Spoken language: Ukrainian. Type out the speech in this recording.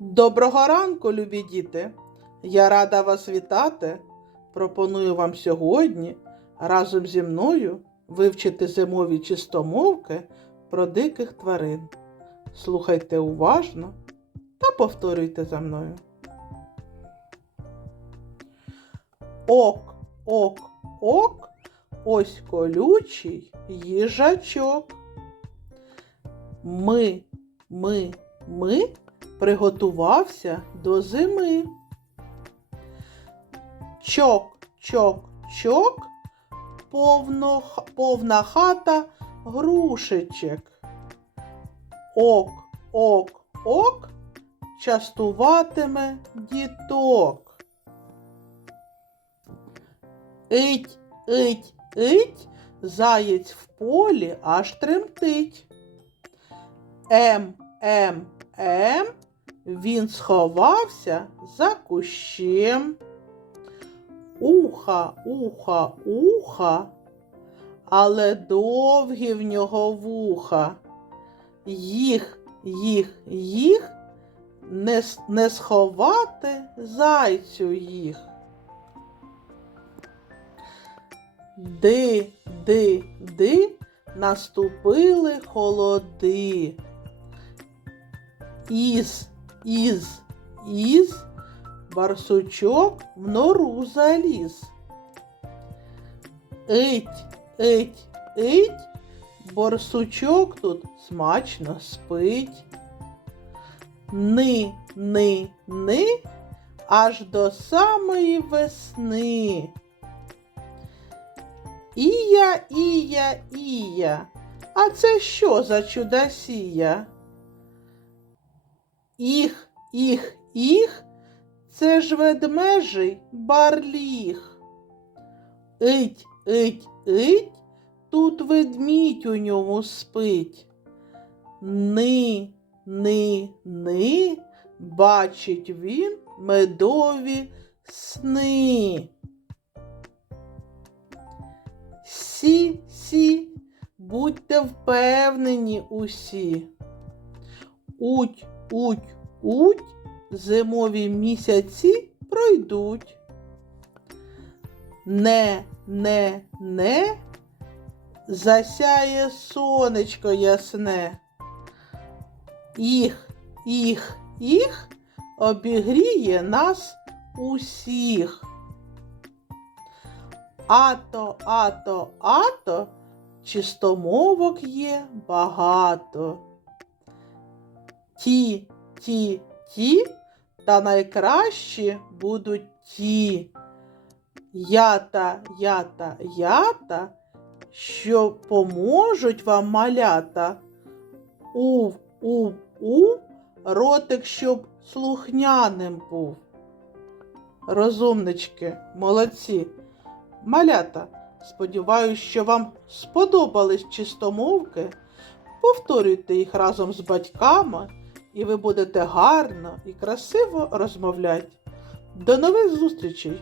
Доброго ранку, любі діти! Я рада вас вітати. Пропоную вам сьогодні разом зі мною вивчити зимові чистомовки про диких тварин. Слухайте уважно та повторюйте за мною. Ок, ок, ок, ось колючий їжачок. Ми, ми, ми приготувався до зими. Чок, чок, чок, повно, повна хата грушечек. Ок, ок, ок, частуватиме діток. Ить, ить, ить, заєць в полі аж тремтить. Ем, ем, ем, він сховався за кущем. Уха, уха, уха, але довгі в нього вуха. Їх, їх, їх не, не сховати зайцю їх. Ди, ди, ди, наступили холоди. Із, із, із, барсучок в нору заліз. Ить, ить, ить, борсучок тут смачно спить. Ни, ни, ни, аж до самої весни. Ія, ія, ія. А це що за чудосія? Їх, їх, їх, це ж ведмежий барліг. Ить, ить, ить, тут ведмідь у ньому спить. Ни, ни, ни, бачить він медові сни. Сі, сі, будьте впевнені усі. Уть, уть, уть, зимові місяці пройдуть. Не, не, не, засяє сонечко ясне. Їх, їх, їх обігріє нас усіх. Ато, ато, ато, чистомовок є багато. Ті, ті, ті, та найкращі будуть ті. Ята, ята, ята, що поможуть вам малята. Ув, ув, ув, ротик, щоб слухняним був. Розумнички, молодці. Малята, сподіваюсь, що вам сподобались чистомовки. Повторюйте їх разом з батьками, і ви будете гарно і красиво розмовляти. До нових зустрічей!